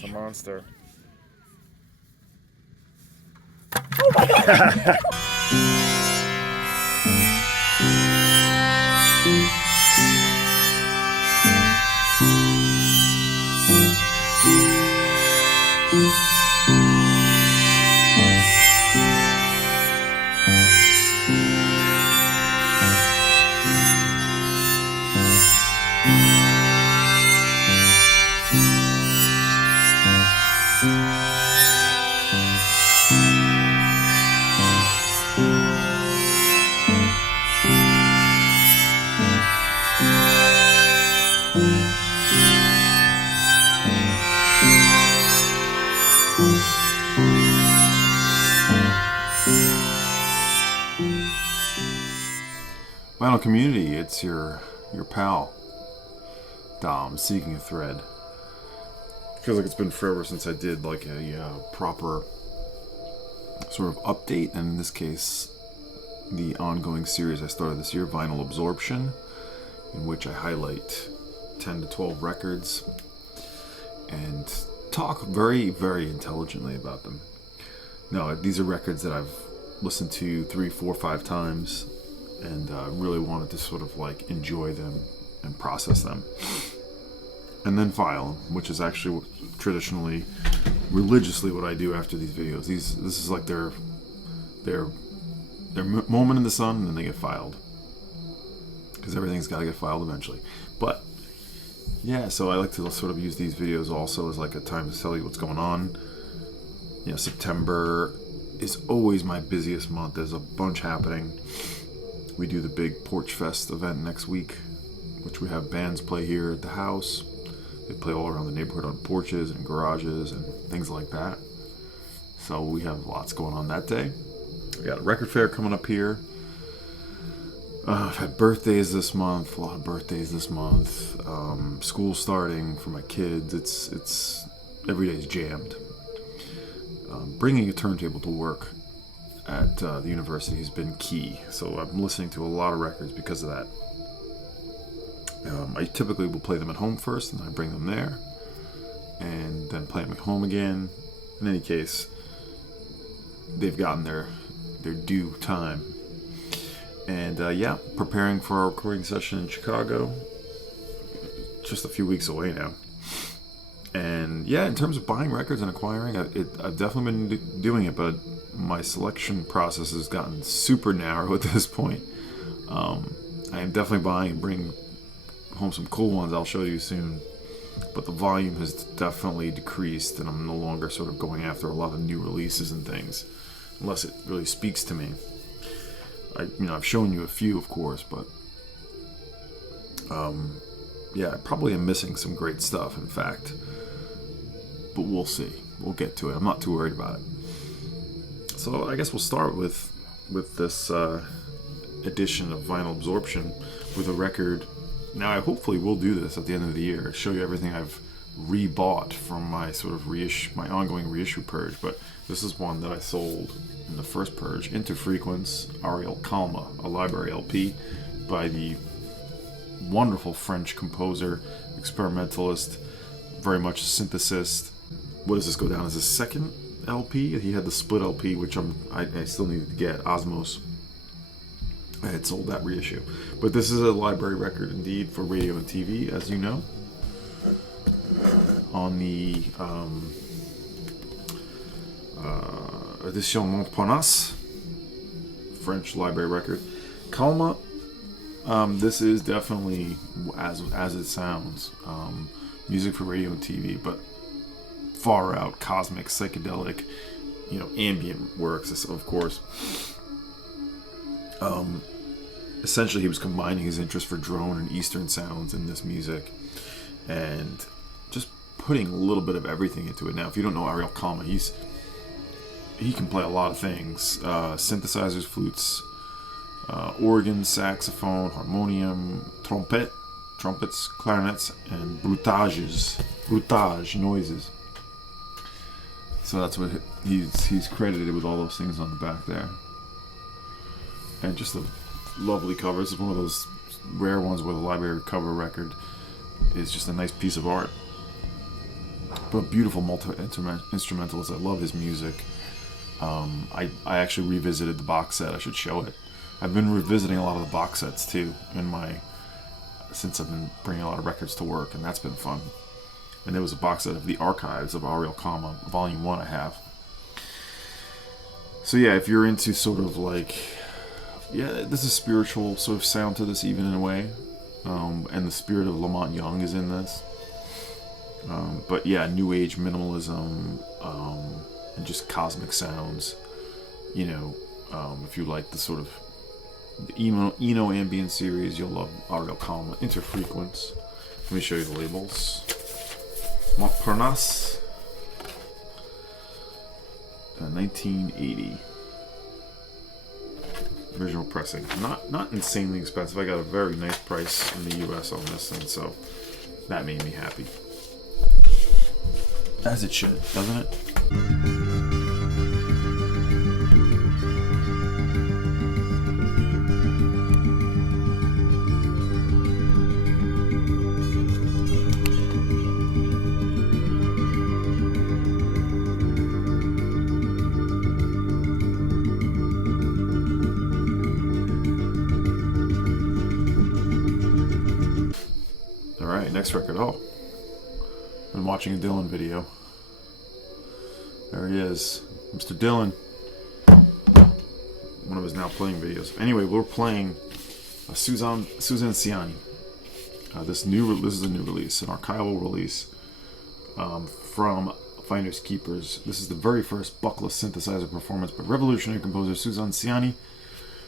It's a monster. Oh my god! Vinyl community, it's your pal, Dom, seeking a thread. Feels like it's been forever since I did like a proper sort of update, and in this case, the ongoing series I started this year, Vinyl Absorption, in which I highlight 10 to 12 records and talk very, very intelligently about them. No, these are records that I've listened to 3, 4, 5 times, and really wanted to sort of like enjoy them and process them, and then file them, which is actually traditionally, religiously what I do after these videos. This is like their moment in the sun, and then they get filed, because everything's got to get filed eventually. But yeah, so I like to sort of use these videos also as like a time to tell you what's going on. You know, September is always my busiest month. There's a bunch happening. We do the big Porch Fest event next week, which we have bands play here at the house. They play all around the neighborhood on porches and garages and things like that. So we have lots going on that day. We got a record fair coming up here. I've had birthdays this month, a lot of birthdays this month. School starting for my kids. It's every day's jammed. Bringing a turntable to work at the university has been key, so I'm listening to a lot of records because of that. I typically will play them at home first, and then I bring them there, and then play them at home again. In any case, they've gotten their due time. And yeah, preparing for our recording session in Chicago, just a few weeks away now. And yeah, in terms of buying records and acquiring, I've definitely been doing it, but my selection process has gotten super narrow at this point. I am definitely buying and bringing home some cool ones I'll show you soon, but the volume has definitely decreased, and I'm no longer sort of going after a lot of new releases and things, unless it really speaks to me. I've shown you a few, of course, but yeah, I probably am missing some great stuff, in fact. But we'll see. We'll get to it. I'm not too worried about it. So I guess we'll start with this edition of Vinyl Absorption with a record. Now I hopefully will do this at the end of the year, show you everything I've rebought from my sort of my ongoing reissue purge. But this is one that I sold in the first purge, Interfrequence, Ariel, Kalma, a library LP by the wonderful French composer, experimentalist, very much synthesist. What does this go down as his second LP? He had the split LP, which I still needed to get, Osmos. I had sold that reissue. But this is a library record indeed for radio and TV, as you know. On the Edition Montparnasse, French library record. Kalma, this is definitely as it sounds, music for radio and TV, but far out cosmic, psychedelic, ambient works, of course. Essentially, he was combining his interest for drone and Eastern sounds in this music, and just putting a little bit of everything into it. Now, if you don't know Ariel Kalma, he can play a lot of things: synthesizers, flutes, organ, saxophone, harmonium, trumpets, clarinets, and bruitage noises. So that's what he's credited with, all those things on the back there. And just a lovely cover. This is one of those rare ones where the library cover record is just a nice piece of art. but beautiful multi-instrumentalist. I love his music. I actually revisited the box set. I should show it. I've been revisiting a lot of the box sets too since I've been bringing a lot of records to work, and that's been fun. And there was a box set of the archives of Ariel Kalma, Volume 1 I have. So yeah, if you're into sort of like, yeah, there's a spiritual sort of sound to this even in a way. And the spirit of Lamont Young is in this. But yeah, new age minimalism, and just cosmic sounds. You know, if you like the sort of the Eno ambient series, you'll love Ariel Kalma. Interfrequence. Let me show you the labels. Montparnasse, 1980. Original pressing. Not insanely expensive. I got a very nice price in the US on this, and so that made me happy. As it should, doesn't it? Next record. Oh, I'm watching a Dylan video. There he is, Mr. Dylan. One of his now playing videos. Anyway, we're playing Suzanne Ciani. This is a new release, an archival release from Finders Keepers. This is the very first Buchla synthesizer performance by revolutionary composer Suzanne Ciani.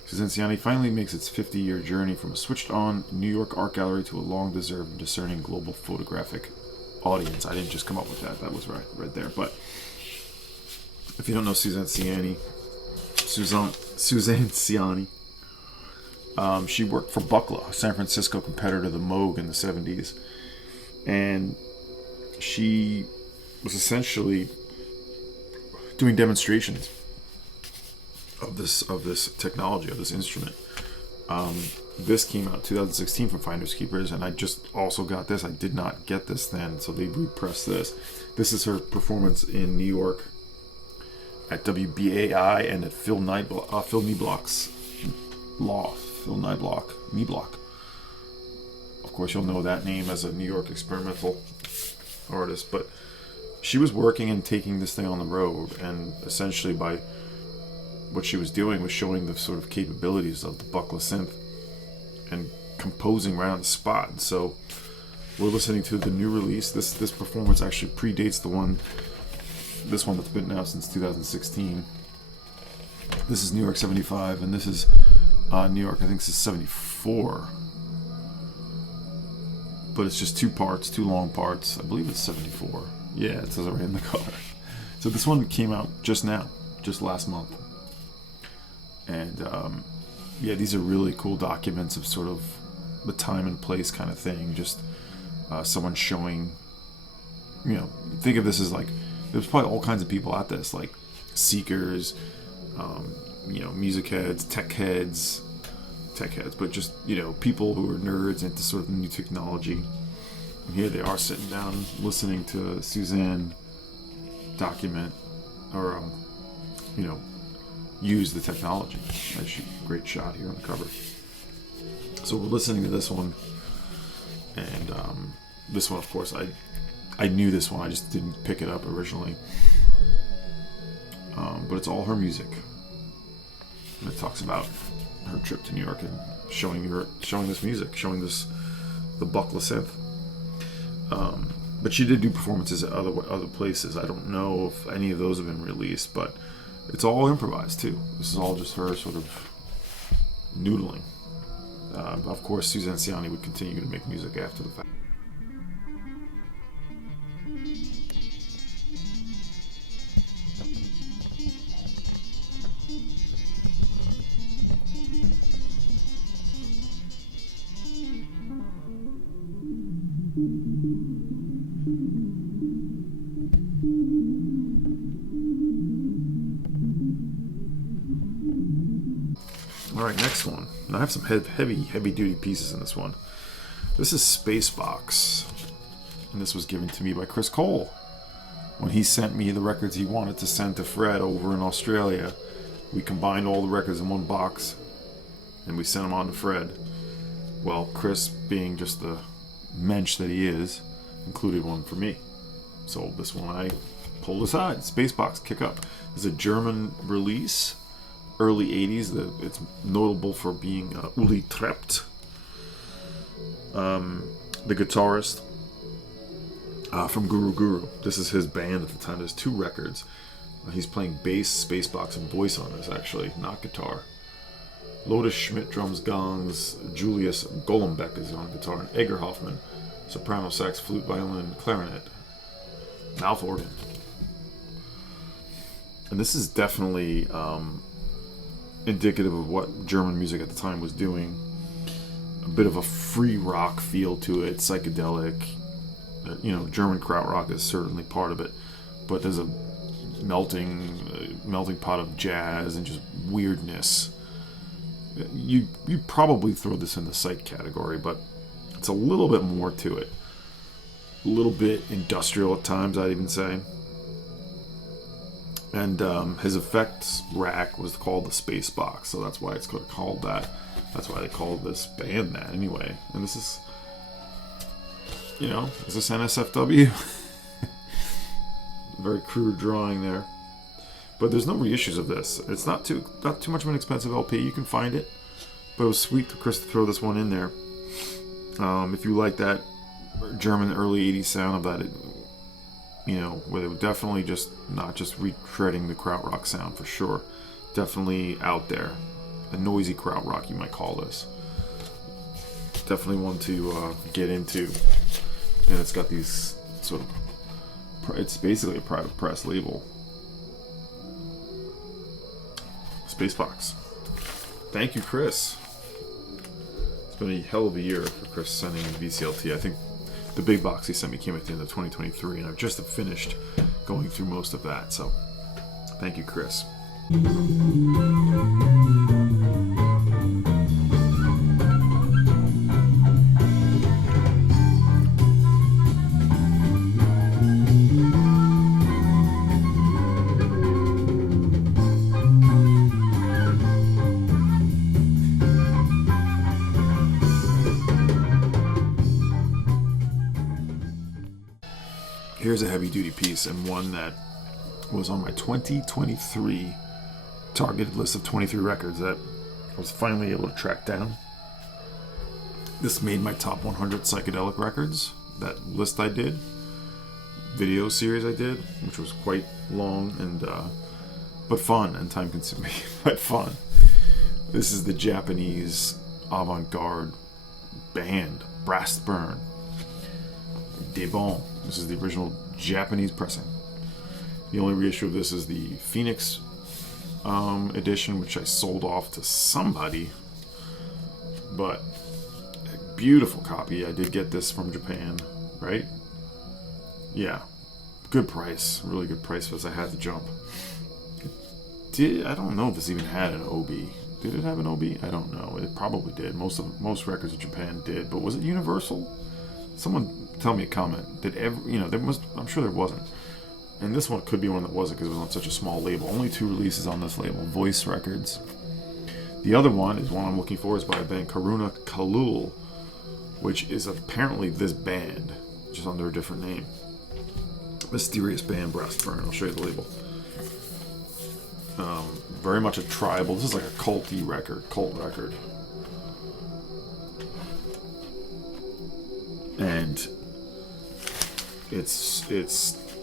Suzanne Ciani finally makes its 50-year journey from a switched-on New York art gallery to a long-deserved and discerning global photographic audience. I didn't just come up with that. That was right there. But if you don't know Suzanne Ciani, she worked for Buchla, a San Francisco competitor to the Moog in the 70s. And she was essentially doing demonstrations of this technology, of this instrument. This came out in 2016 from Finders Keepers, and I just also got this. I did not get this then, so they repressed this. This is her performance in New York at WBAI and at Phil Kniblock's Loft. Phil Kniblock. Of course, you'll know that name as a New York experimental artist, but she was working and taking this thing on the road, and essentially by what she was doing was showing the sort of capabilities of the Buchla synth and composing right on the spot. So we're listening to the new release. This performance actually predates this one that's been out since 2016. This is New York 75, and this is New York, I think this is 74. But it's just two long parts. I believe it's 74. Yeah, it says it right in the card. So this one came out just last month. And yeah, these are really cool documents of sort of the time and place kind of thing. Just someone showing, you know, think of this as like, there's probably all kinds of people at this, like seekers, you know, music heads, tech heads, but just, you know, people who are nerds into sort of new technology. And here they are sitting down listening to Suzanne document or, you know, use the technology. Great shot here on the cover. So we're listening to this one, and this one, of course, I knew this one. I just didn't pick it up originally. But it's all her music, and it talks about her trip to New York and showing this music, showing the Buchla synth. But she did do performances at other places. I don't know if any of those have been released, but it's all improvised too. This is all just her sort of noodling. Of course, Suzanne Ciani would continue to make music after the fact. Alright, next one. Now I have some heavy duty pieces in this one. This is Spacebox, and this was given to me by Chris Cole. when he sent me the records he wanted to send to Fred over in Australia, we combined all the records in one box and we sent them on to Fred. Well, Chris, being just the mensch that he is, included one for me. So this one I pulled aside. Spacebox, Kick Up. It's a German release, early 80s. It's notable for being Uli Trept, the guitarist from Guru Guru. This is his band at the time. There's 2 records. He's playing bass, Spacebox, and voice on this, actually, not guitar. Lotus Schmidt drums, gongs. Julius Golembeck is on guitar, and Egger Hoffman, soprano, sax, flute, violin, clarinet, mouth organ. And this is definitely indicative of what German music at the time was doing. A bit of a free rock feel to it, psychedelic. German krautrock is certainly part of it, but there's a melting pot of jazz and just weirdness. You probably throw this in the Psych category, but it's a little bit more to it. A little bit industrial at times, I'd even say. And his effects rack was called the Spacebox, so that's why it's called that. That's why they called this band that, anyway. And this is, is this NSFW? Very crude drawing there. But there's no reissues of this. It's not too much of an expensive LP. You can find it. But it was sweet to Chris to throw this one in there. If you like that German early 80s sound of that, where they were definitely not just retreading the krautrock sound for sure. Definitely out there. A noisy krautrock, you might call this. Definitely one to get into. And it's got these sort of... It's basically a private press label. Spacebox. Thank you, Chris. It's been a hell of a year for Chris sending me VCLT. I think the big box he sent me came at the end of 2023, and I've just finished going through most of that. So, thank you, Chris. Here's a heavy-duty piece, and one that was on my 2023 targeted list of 23 records that I was finally able to track down. This made my top 100 psychedelic records, that list I did, video series I did, which was quite long and but fun and time-consuming, but fun. This is the Japanese Avant Garde band, Brast Burn. Debon. This is the original Japanese pressing. The only reissue of this is the Phoenix edition, which I sold off to somebody. But a beautiful copy. I did get this from Japan, right? Yeah. Good price. Really good price because I had to jump. I don't know if this even had an OB. Did it have an OB? I don't know. It probably did. Most records in Japan did. But was it universal? Someone tell me a comment. I'm sure there wasn't. And this one could be one that wasn't because it was on such a small label. Only 2 releases on this label. Voice Records. The other one is one I'm looking for, is by a band Karuna Kalul, which is apparently this band, just under a different name. Mysterious band, Brast Burn. I'll show you the label. Very much a tribal. This is like a cult record. And it's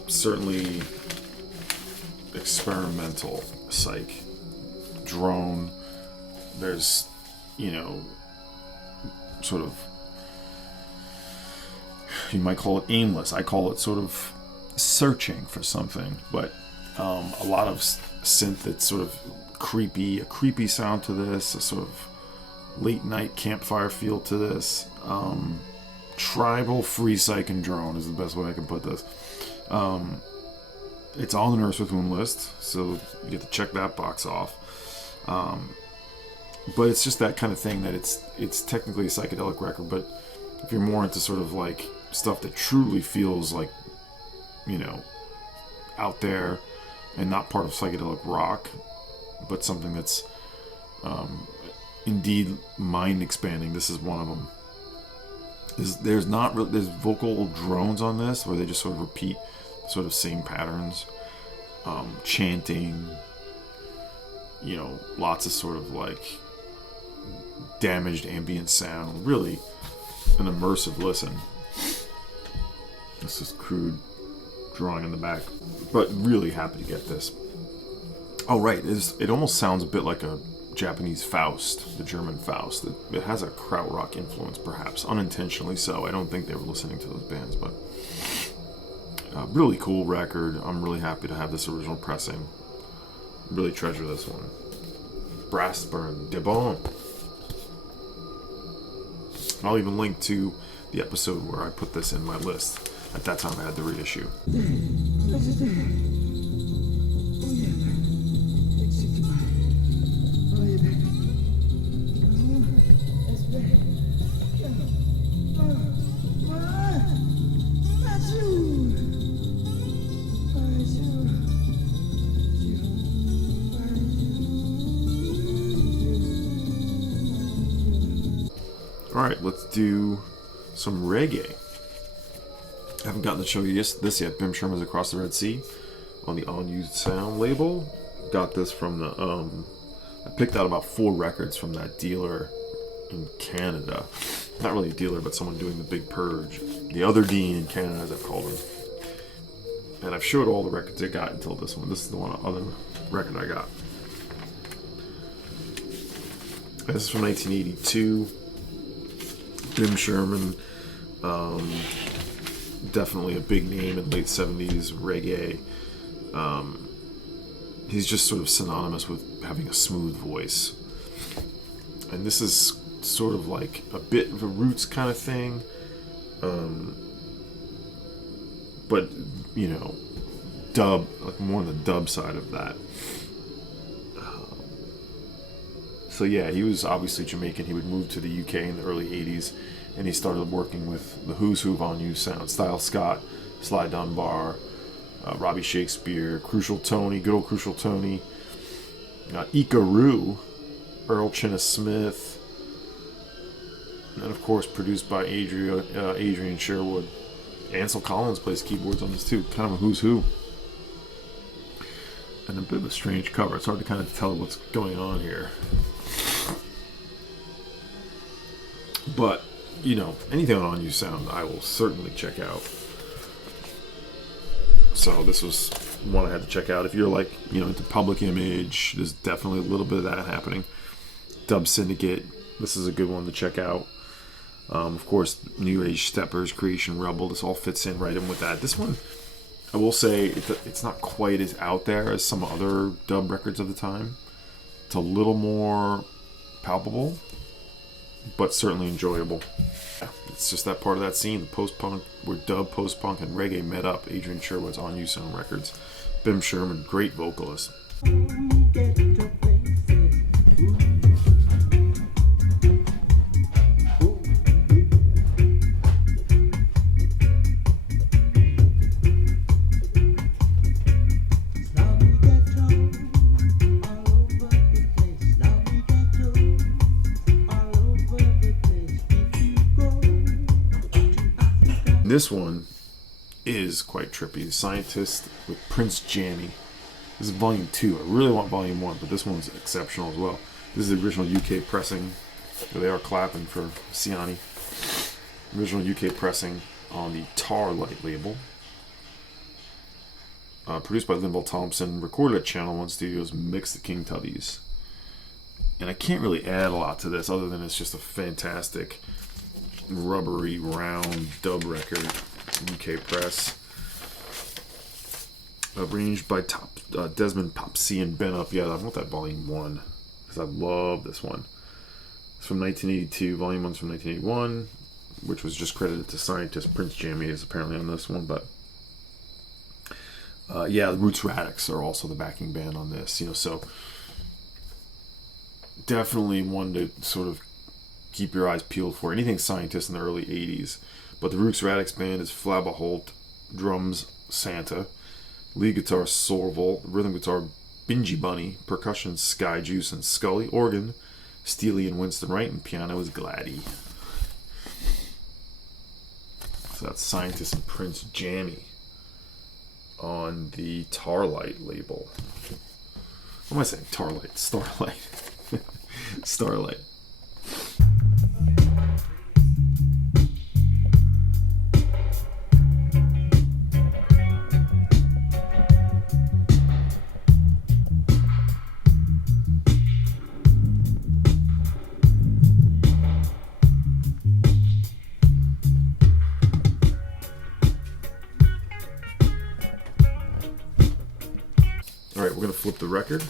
certainly experimental psych. Drone. There's, sort of, you might call it aimless. I call it sort of searching for something, but a lot of synth that's sort of creepy, a creepy sound to this, a sort of late night campfire feel to this. Tribal free psych and drone is the best way I can put this. It's on the Nurse with Whom list, so you get to check that box off. But it's just that kind of thing that it's technically a psychedelic record, but if you're more into sort of like stuff that truly feels like, out there and not part of psychedelic rock, but something that's indeed mind expanding. This is one of them. There's vocal drones on this where they just sort of repeat sort of same patterns, chanting, lots of sort of like damaged ambient sound. Really an immersive listen. This is crude drawing in the back, but really happy to get this. Oh right, it almost sounds a bit like a Japanese Faust, the German Faust. It has a krautrock influence, perhaps unintentionally so. I don't think they were listening to those bands, but really cool record. I'm really happy to have this original pressing. Really treasure this one. Brast Burn, Debon. I'll even link to the episode where I put this in my list. At that time I had the reissue. Alright, let's do some reggae. I haven't gotten to show you this yet. Bim Sherman's Across the Red Sea on the Unused Sound label. Got this from the I picked out about 4 records from that dealer in Canada. Not really a dealer, but someone doing the big purge. The other Dean in Canada, as I've called him. And I've showed all the records I got until this one. This is the other record I got. This is from 1982. Bim Sherman, definitely a big name in late 70s reggae. He's just sort of synonymous with having a smooth voice. And this is sort of like a bit of a roots kind of thing. But, dub, like more on the dub side of that. So yeah, he was obviously Jamaican. He would move to the UK in the early 80s, and he started working with the who's who of Unused Sound. Style Scott, Sly Dunbar, Robbie Shakespeare, Crucial Tony, good old Crucial Tony, Ikaru, Earl Chinna Smith, and of course produced by Adrian Sherwood. Ansel Collins plays keyboards on this too, kind of a who's who. And a bit of a strange cover. It's hard to kind of tell what's going on here. But, anything on Unused Sound I will certainly check out. So this was one I had to check out. If you're like, into Public Image, there's definitely a little bit of that happening. Dub Syndicate, this is a good one to check out. Of course, New Age Steppers, Creation Rebel, this all fits in right in with that. This one, I will say, it's not quite as out there as some other dub records of the time. It's a little more palpable, but certainly enjoyable. Yeah, it's just that part of that scene, the post-punk, where dub, post-punk, and reggae met up. Adrian Sherwood's Unused Sound Records. Bim Sherman, great vocalist. This one is quite trippy. Scientist with Prince Jammie. This is volume 2. I really want volume 1, but this one's exceptional as well. This is the original UK pressing. Here they are clapping for Ciani. Original UK pressing on the Starlight label. Produced by Linval Thompson. Recorded at Channel 1 Studios. Mixed at King Tubby's. And I can't really add a lot to this other than it's just a fantastic rubbery round dub record, UK press, arranged by Desmond Popsy and Ben Up. Yeah, I want that volume 1 because I love this one. It's from 1982. Volume 1's from 1981, which was just credited to Scientist. Prince Jammie is apparently on this one, but yeah, the Roots Radics are also the backing band on this. So definitely one to sort of keep your eyes peeled for. Anything Scientist in the early 80s. But the Roots Radics band is Flabba Holt, drums Santa, Lead guitar, Sorval. Rhythm guitar, Bingy Bunny. Percussion, Sky Juice and Scully. Organ, Steely and Winston Wright. And piano is Gladdy. So that's Scientist and Prince Jammie on the Starlight label. What am I saying? Starlight. Starlight. Alright, we're going to flip the record.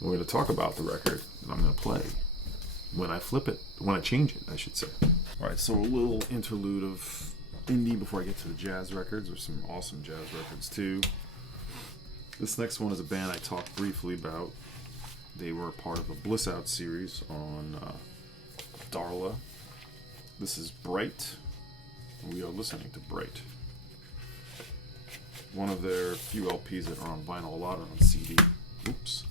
We're going to talk about the record that I'm going to play when I flip it. When I change it, I should say. Alright, so a little interlude of indie before I get to the jazz records. There's some awesome jazz records too. This next one is a band I talked briefly about. They were a part of the Bliss Out series on Darla. This is Bright. We are listening to Bright. One of their few LPs that are on vinyl, a lot are on CD. Oops.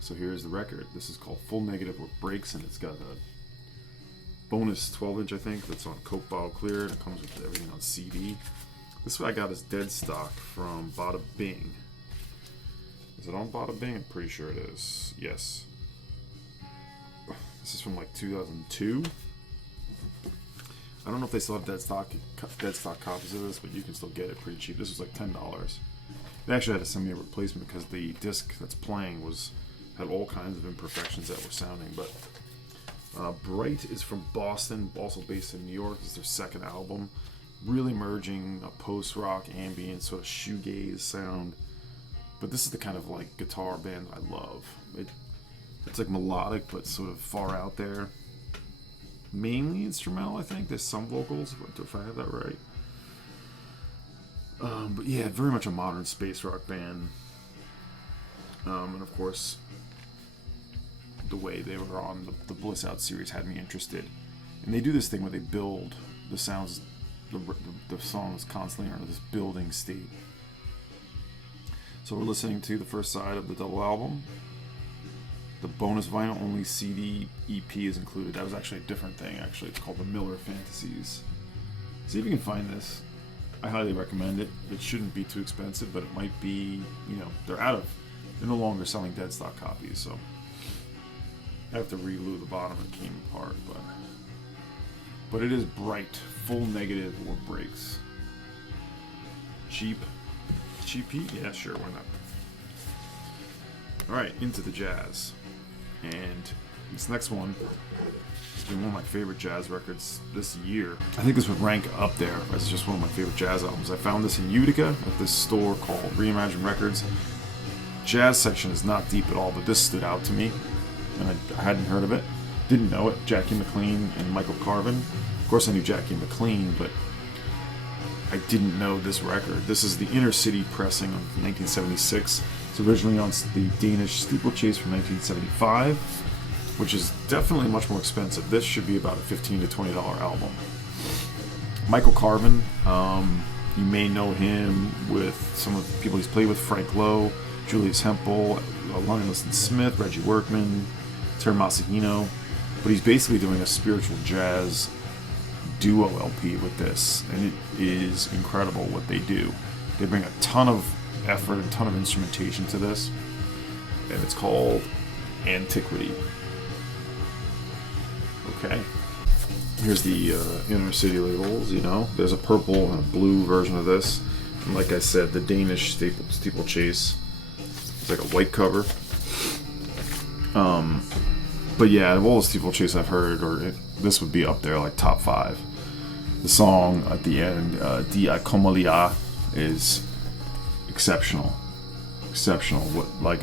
So here's the record. This is called Full Negative with Breaks, and it's got a bonus 12-inch, I think, that's on Coke Bottle Clear, and it comes with everything on CD. This one I got is dead stock from Bada Bing. Is it on Bada Bing? I'm pretty sure it is. Yes. This is from like 2002. I don't know if they still have dead stock copies of this, but you can still get it pretty cheap. This was like $10. They actually had to send me a replacement because the disc that's playing had all kinds of imperfections that were sounding. But Bright is from Boston, also based in New York. It's their second album, really merging a post-rock, ambient, sort of shoegaze sound. But this is the kind of like guitar band I love. It's like melodic, but sort of far out there. Mainly instrumental, I think. There's some vocals, if I have that right. But yeah, very much a modern space rock band. And of course, the way they were on the Bliss Out series had me interested. And they do this thing where they build the sounds, the songs constantly are in this building state. So we're listening to the first side of the double album. The bonus vinyl only CD EP is included. That was actually a different thing, actually. It's called the Miller Fantasies. See if you can find this. I highly recommend it. It shouldn't be too expensive, but it might be, they're no longer selling dead stock copies, so I have to re-glue the bottom. It came apart, but it is Bright, Full Negative or Breaks. Cheap heat? Yeah, sure, why not? Alright, into the jazz. And this next one has been one of my favorite jazz records this year. I think this would rank up there as just one of my favorite jazz albums. I found this in Utica at this store called Reimagine Records. Jazz section is not deep at all, but this stood out to me, and I hadn't heard of it. Didn't know it. Jackie McLean and Michael Carvin. Of course I knew Jackie McLean, but I didn't know this record. This is the Inner City pressing of 1976. It's originally on the Danish Steeplechase from 1975, which is definitely much more expensive. This should be about a $15 to $20 album. Michael Carvin, you may know him with some of the people he's played with: Frank Lowe, Julius Hempel, Lonnie Liston Smith, Reggie Workman, Terry Masahino. But he's basically doing a spiritual jazz duo LP with this, and it is incredible what they do. They bring a ton of effort and a ton of instrumentation to this, and it's called Antiquity. Okay, here's the Inner City labels. There's a purple and a blue version of this, and like I said, the Danish Steeplechase is like a white cover. But yeah, of all the Steeplechase I've heard, this would be up there, like top 5. The song at the end, Di Comolia, is exceptional. It's like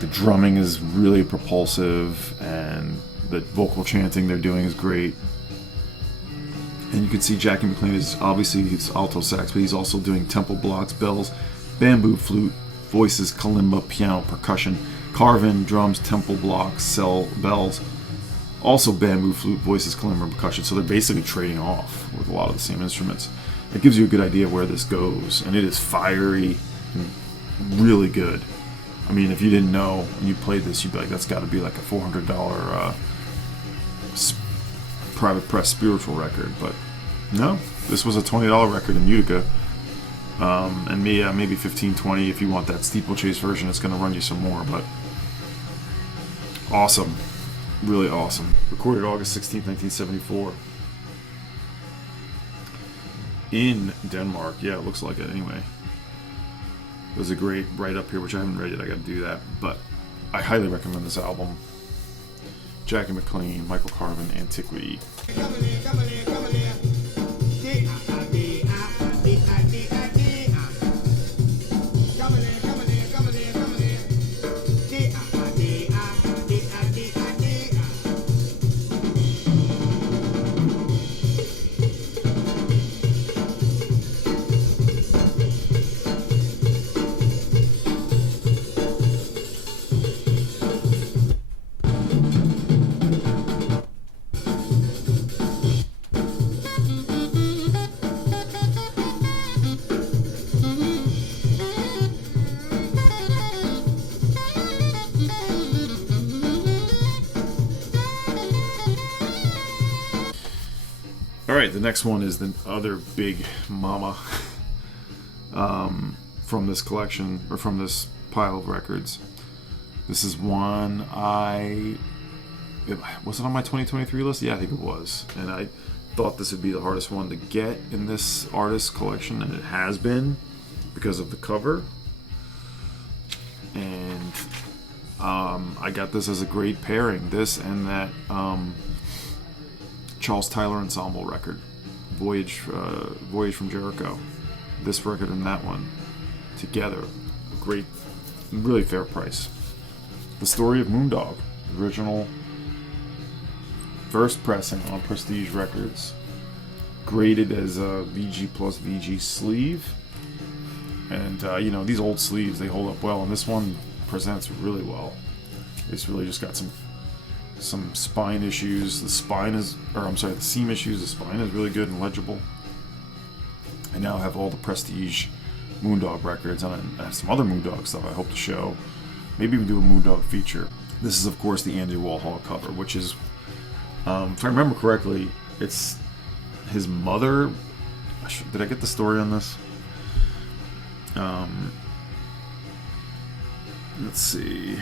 the drumming is really propulsive, and the vocal chanting they're doing is great. And you can see Jackie McLean is obviously he's alto sax, but he's also doing tempo blocks, bells, bamboo flute, voices, kalimba, piano, percussion. Carvin, drums, tempo blocks, cell, bells, also bamboo flute, voices, kalimba, and percussion. So they're basically trading off with a lot of the same instruments. it gives you a good idea of where this goes, and it is fiery and really good. I mean, if you didn't know when you played this, you'd be like, that's got to be like a $400 private press spiritual record, but no, this was a $20 record in Utica, and maybe $15, $20 if you want that steeplechase version. It's going to run you some more, but awesome, really awesome. Recorded August 16th, 1974 in Denmark. Yeah, it looks like it anyway. There's a great write-up here, which I haven't read yet. I got to do that, but I highly recommend this album. Jackie McLean, Michael Carvin, Antiquity. Alright, the next one is the other big mama from this collection, or from this pile of records. This is one was it on my 2023 list? Yeah, I think it was. And I thought this would be the hardest one to get in this artist collection, and it has been because of the cover. And I got this as a great pairing. This and that Charles Tyler Ensemble record, Voyage from Jericho. This record and that one together, great, really fair price. The Story of Moondog, original first pressing on Prestige Records, graded as a VG plus VG sleeve, and these old sleeves, they hold up well, and this one presents really well. It's really just got some spine issues. The seam issues. The spine is really good and legible. I now have all the Prestige Moondog records, and I have some other Moondog stuff I hope to show. Maybe even do a Moondog feature. This is, of course, the Andy Warhol cover, which is, if I remember correctly, it's his mother. Did I get the story on this? Let's see.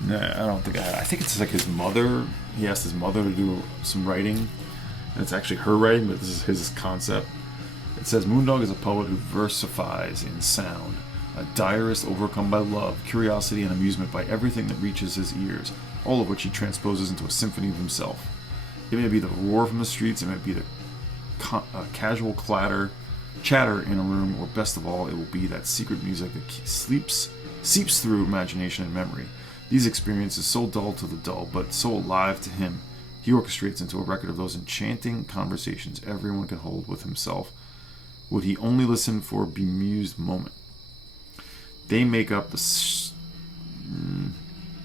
Nah, I don't think I had. I think it's like his mother. He asked his mother to do some writing, and it's actually her writing, but this is his concept. It says, Moondog is a poet who versifies in sound, a diarist overcome by love, curiosity, and amusement by everything that reaches his ears, all of which he transposes into a symphony of himself. It may be the roar from the streets, it may be the casual chatter in a room, or best of all, it will be that secret music that seeps through imagination and memory. These experiences, so dull to the dull, but so alive to him, he orchestrates into a record of those enchanting conversations everyone can hold with himself. Would he only listen for a bemused moment? They make up the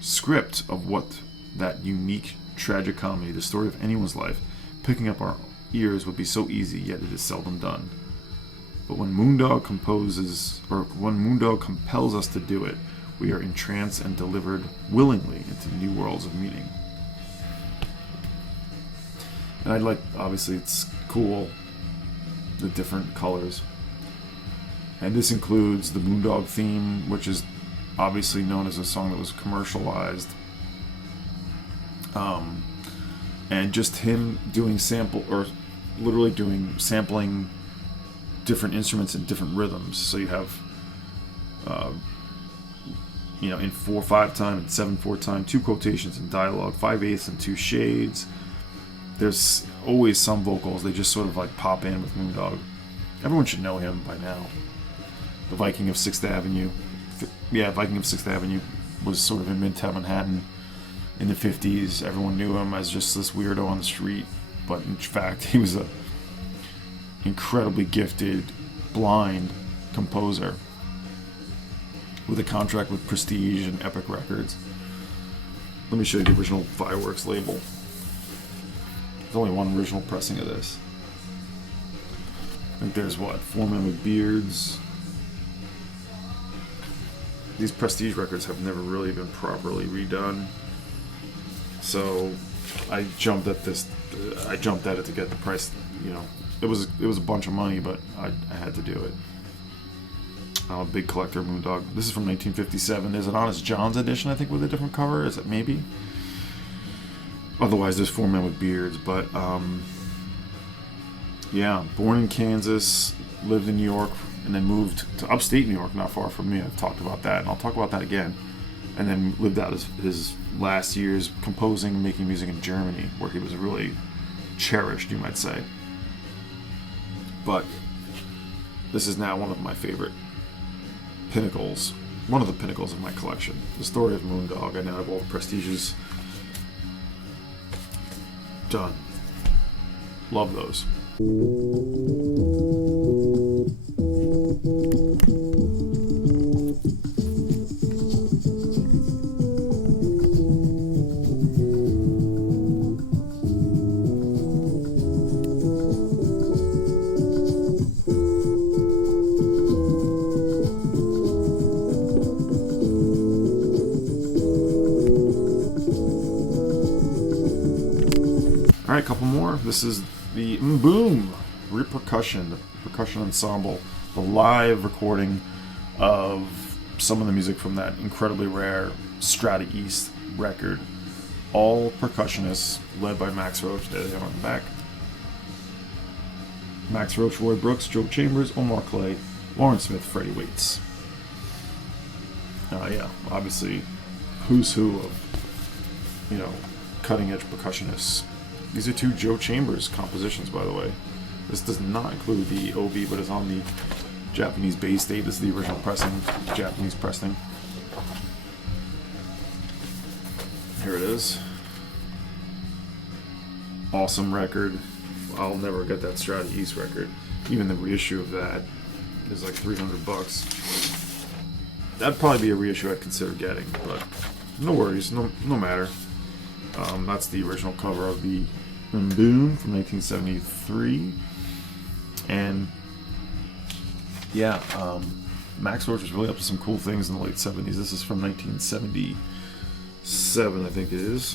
script of what that unique tragic comedy, the story of anyone's life, picking up our ears would be so easy, yet it is seldom done. But when Moondog compels us to do it, we are entranced and delivered willingly into new worlds of meaning. And I'd like, obviously, it's cool, the different colors. And this includes the Moondog theme, which is obviously known as a song that was commercialized. And just him doing sampling different instruments and different rhythms. So you have, in 4/5 time and 7/4 time, 2 quotations in dialogue, 5/8 and 2 shades. There's always some vocals. They just sort of like pop in with Moondog. Everyone should know him by now. The Viking of 6th Avenue. Viking of 6th Avenue was sort of in Midtown Manhattan in the 50s. Everyone knew him as just this weirdo on the street. But in fact, he was a incredibly gifted, blind composer with a contract with Prestige and Epic Records. Let me show you the original Fireworks label. There's only one original pressing of this. think there's what, 4 Men with Beards. These Prestige records have never really been properly redone, so I jumped at this. I jumped at it to get the price. You know, it was a bunch of money, but I had to do it. I'm a big collector of Moondog. This is from 1957. There's an Honest John's edition, I think, with a different cover. Is it maybe? Otherwise, there's 4 Men with Beards. But yeah, born in Kansas, lived in New York, and then moved to upstate New York, not far from me. I've talked about that, and I'll talk about that again. And then lived out his last years composing and making music in Germany, where he was really cherished, you might say. But this is now one of my favorite pinnacles, one of the pinnacles of my collection. The Story of Moondog. I now have all the Prestiges done. Love those. Alright, a couple more. This is the Boom Repercussion, the Percussion Ensemble, the live recording of some of the music from that incredibly rare Strata East record. All percussionists, led by Max Roach. There they are on the back. Max Roach, Roy Brooks, Joe Chambers, Omar Clay, Warren Smith, Freddie Waits. Yeah, obviously, who's who of, you know, cutting edge percussionists. These are 2 Joe Chambers compositions, by the way. This does not include the OB, but it's on the Japanese Baystate. This is the original pressing, Japanese pressing. Here it is. Awesome record. I'll never get that Strata East record. Even the reissue of that is like $300. That'd probably be a reissue I'd consider getting, but no worries, no matter. That's the original cover of the Boom from 1973, and yeah, Max Roach was really up to some cool things in the late 70s. This is from 1977, I think it is.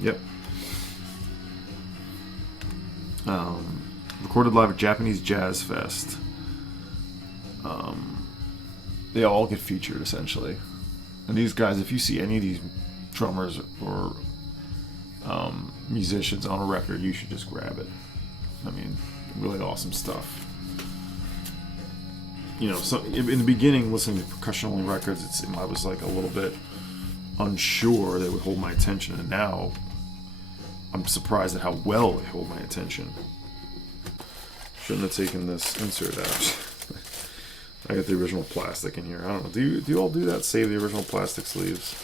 Yep. Recorded live at Japanese Jazz Fest. They all get featured essentially, and these guys, if you see any of these drummers or musicians on a record, you should just grab it. I mean, really awesome stuff. You know, so in the beginning, listening to percussion-only records, I was like a little bit unsure they would hold my attention, and now I'm surprised at how well they hold my attention. Shouldn't have taken this insert out. I got the original plastic in here. I don't know. Do you all do that? Save the original plastic sleeves?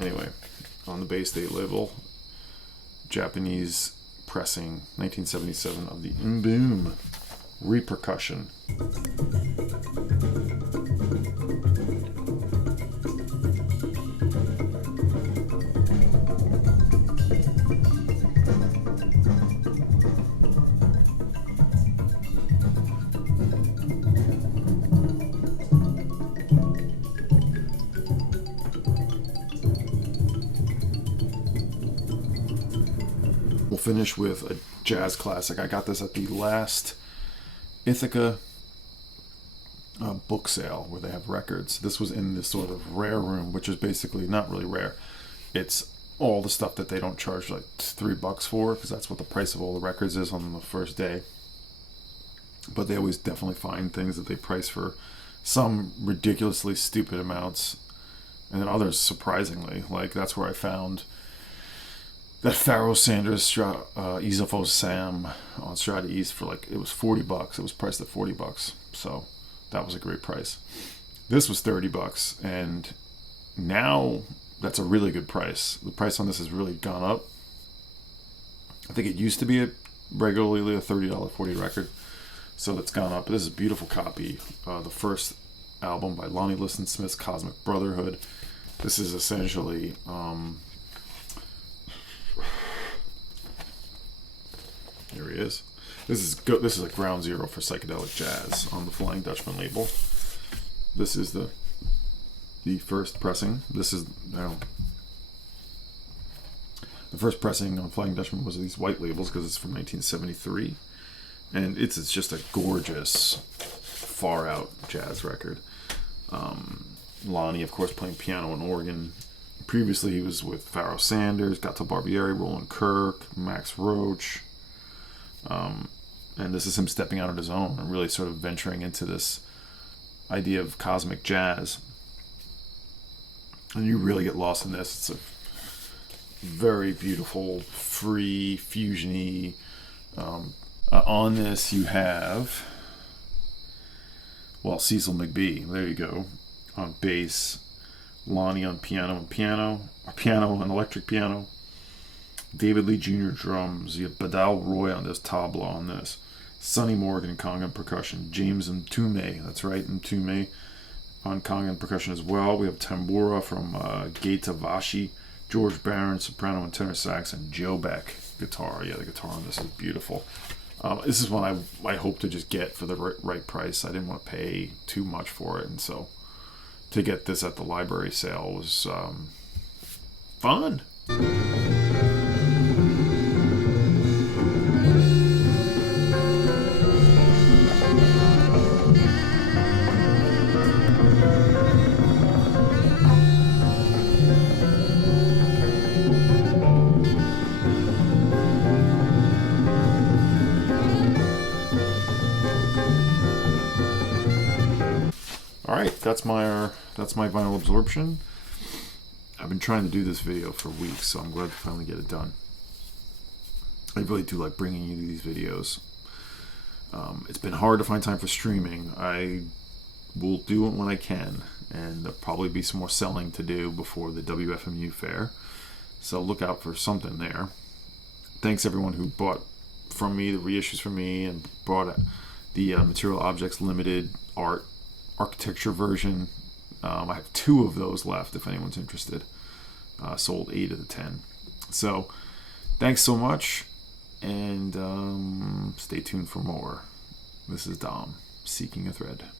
Anyway, on the Baystate label, Japanese pressing, 1977, of the Boom Repercussion. Finish with a jazz classic. I got this at the last Ithaca book sale where they have records. This was in this sort of rare room, which is basically not really rare. It's all the stuff that they don't charge like $3 for, because that's what the price of all the records is on the first day. But they always definitely find things that they price for some ridiculously stupid amounts, and then others surprisingly. Like that's where I found that Pharoah Sanders Isofo Sam on Strata East for like, it was $40. It was priced at $40, so that was a great price. This was $30, and now that's a really good price. The price on this has really gone up. I think it used to be regularly a $30, $40 record, so it's gone up. This is a beautiful copy. The first album by Lonnie Liston Smith's Cosmic Brotherhood. This is essentially here he is. This is like ground zero for psychedelic jazz on the Flying Dutchman label. This is the first pressing. This is the first pressing on Flying Dutchman was these white labels because it's from 1973, and it's just a gorgeous, far out jazz record. Lonnie, of course, playing piano and organ. Previously, he was with Pharoah Sanders, Gato Barbieri, Roland Kirk, Max Roach. And this is him stepping out on his own and really sort of venturing into this idea of cosmic jazz. And you really get lost in this. It's a very beautiful, free, fusion-y. On this, you have, well, Cecil McBee. There you go. On bass. Lonnie on piano and electric piano. David Lee Jr. drums. You have Badal Roy on this, tabla on this. Sonny Morgan conga and percussion. James Mtume, that's right, Mtume on conga and percussion as well. We have tambura from Gaeta Vashi. George Barron, soprano and tenor sax, and Joe Beck, guitar. Yeah, the guitar on this is beautiful. This is one I hope to just get for the right price. I didn't want to pay too much for it, and so to get this at the library sale was fun. Alright, that's my vinyl absorption. I've been trying to do this video for weeks, so I'm glad to finally get it done. I really do like bringing you these videos. It's been hard to find time for streaming. I will do it when I can, and there'll probably be some more selling to do before the WFMU fair, so look out for something there. Thanks everyone who bought from me, the reissues from me, and brought the Material Objects Limited architecture version. I have 2 of those left if anyone's interested. Sold 8 of the 10. So thanks so much, and stay tuned for more. This is Dom, Seeking a Thread.